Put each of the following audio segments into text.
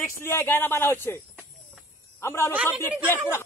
রিক্স নিয়ে গায়না বানা হচ্ছে। আমরা সব দিয়ে প্লেয়ার পুরো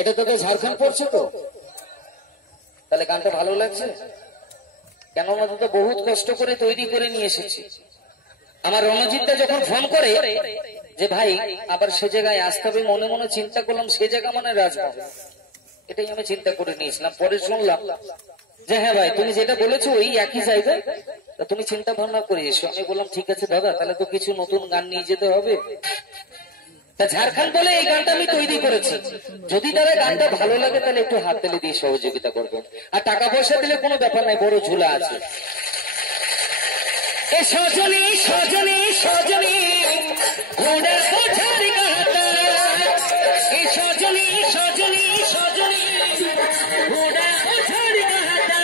এটা তোকে ঝাড়খণ্ড পড়ছে তো, তাহলে গানটা ভালো লাগছে কেন? আমাদের তো বহুত কষ্ট করে তৈরি করে নিয়ে এসেছি। আমার রণজিৎটা যখন ফোন করে যে ভাই আবার সে জায়গায় আসতে হবে, মনে মনে চিন্তা করলাম সে জায়গা মানে রাজভবন, এটাই আমি চিন্তা করে নিয়েছিলাম। পরে শুনলাম যে হ্যাঁ ভাই তুমি যেটা বলেছো ওই একই জায়গায়, তুমি চিন্তা ভাবনা করে এসো। আমি বললাম ঠিক আছে দাদা, তাহলে তো কিছু নতুন গান নিয়ে যেতে হবে। তা ঝাড়খণ্ড বলে এই গানটা আমি তৈরি করেছি। যদি তারা গানটা ভালো লাগে তাহলে একটু হাত তালি দিয়ে সহযোগিতা করবেন। আর টাকা পয়সা দিলে কোনো ব্যাপার নাই, বড় ঝুলা আছে। সজনী সজনী সজনী ঘোড়া কোঠার গাতা, সজনী সজনী সজনী ঘোড়া কোঠার গাতা।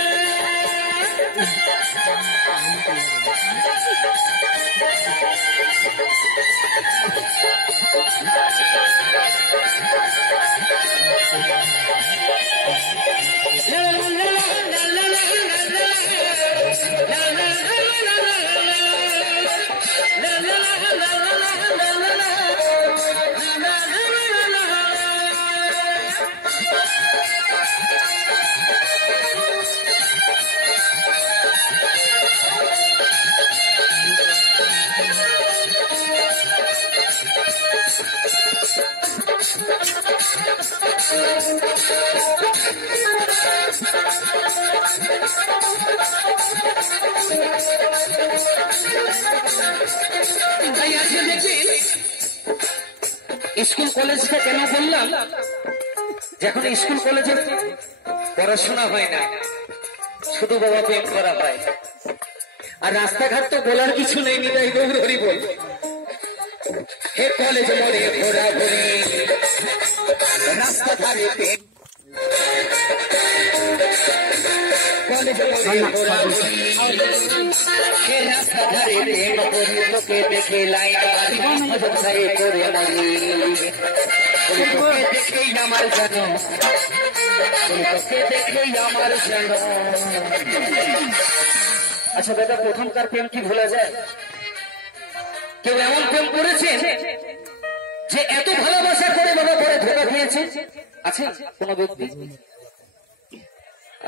স্কুল কলেজটা কেন বললাম? যখন স্কুল কলেজে পড়াশোনা হয় না, শুধু বাবা প্রেম করা হয়। আর রাস্তাঘাট তো বলার কিছু নেই, নিতাই গৌর হরি বল। হে কলেজ মোড়ে ঘোরা ঘুরে রাস্তা ধারে কলেজ মোড়ে ঘোরা ঘুরি, হে রাস্তা ধারে প্রেম করি, লোকে দেখে লাইন করে মরি, তোকে দেখেই আমার জানো, তোকে দেখেই আমার জানো। আচ্ছা দাদা, প্রথমকার প্রেম কি ভোলা যায়? কেউ এমন প্রেম করেছে যে এত ভালোবাসা করে বাবা পরে ধোকা খেয়েছে? আছে কোন ব্যক্তি?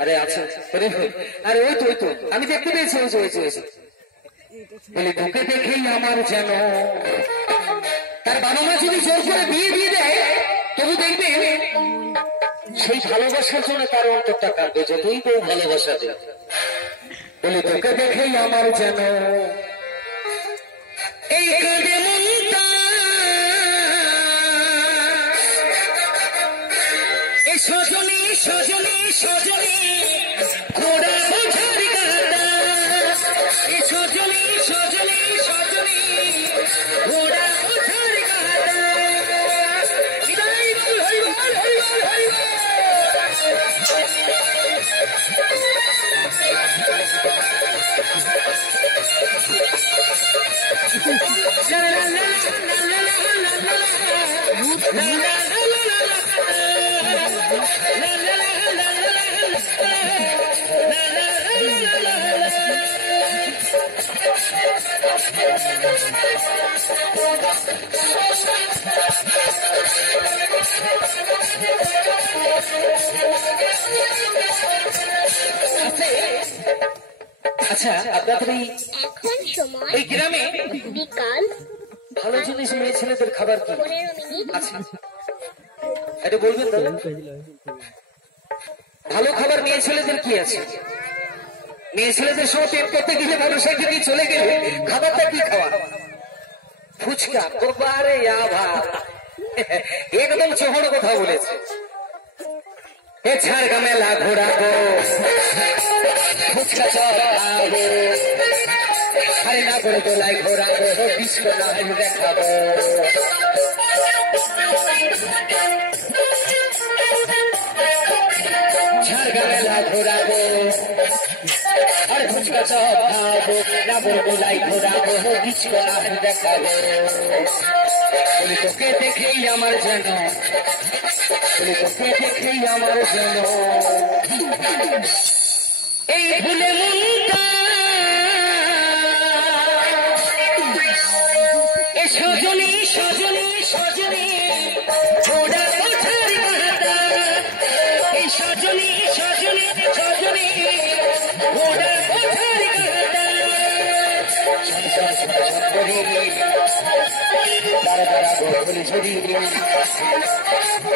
আরে আছে, আরে ওই তো আমি দেখতে পেয়েছি, বলে তোকে দেখেই আমার যেন। তার বাবা মা যদি জোর করে বিয়ে দিয়ে দেয়, তবু দেখবে সেই ভালোবাসার জন্য তার অন্তরটা কাঁদবে, যতই কেউ ভালোবাসা দেয়। বলে তোকে দেখেই আমার যেন এই কাঁদে মনটা, এই সজনী সজনী সজনী ঘোড়া কোঠার গাতা, এই সজনী সজনী সজনী ঘোড়া কোঠার গাতা। আচ্ছা আপনাদের এখন সময় এই গ্রামে বিকাল ভালো জিনিস মেয়ে ছেলেদের খাবার কি আছে এটা বলবেন দাদা? ভালো খাবার মেয়ে ছেলেদের কি আছে? মেয়ে ছেলেদের সঙ্গে প্রেম করতে গেলে মানুষের দিকে চলে গেলে খাবারটা কি খাওয়া? ফুচকা। বারে একদম চহড় কথা বলেছে। এ ছাড়গা মেলা ঘোরাবো, ফুচকা চড়াবো, এবারে না করে তোলায় ঘোরাবো বিস্কো লাইভ দেখাবো ঝাড়গামেলা ঘোরাবো আর ফুচকা চপ খাবো যাবো তোলায় ঘোরাবো বিস্কো লাইভ দেখাবো বলি তোকে দেখেই আমার যেন বলি তোকে দেখেই আমার যেন এই ভুলে মনটা এ সজনী সজনী সজনী ঘোড়া কোঠার গাদা এই সজনী সজনী সজনী ঘোড়া কোঠার গাদা তারা তারা গোল ঝুড়ি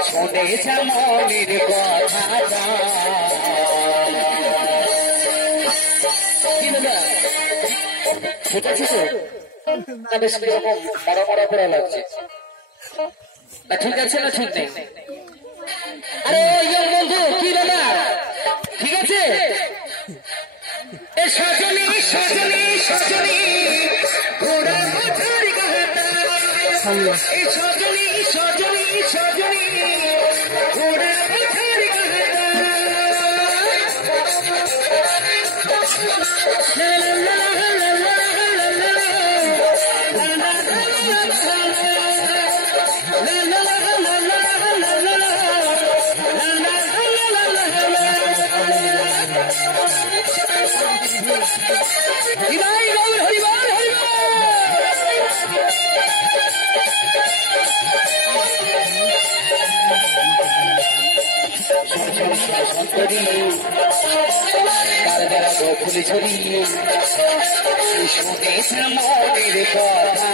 শোনে মনের কথা ঠিক আছে তো বেশ কিরকম মরা মরা করে লাগছে না ঠিক আছে না ঠিক নেই আরে বন্ধু কি দাদা ঠিক আছে এ সজনী সজনী সজনী ঘোড়া কোঠার গাদা এই সজনী সজনী সজনী ঘোড়া কোঠার গাদা ফুলি ছড়ি শুনেছ মনের কথা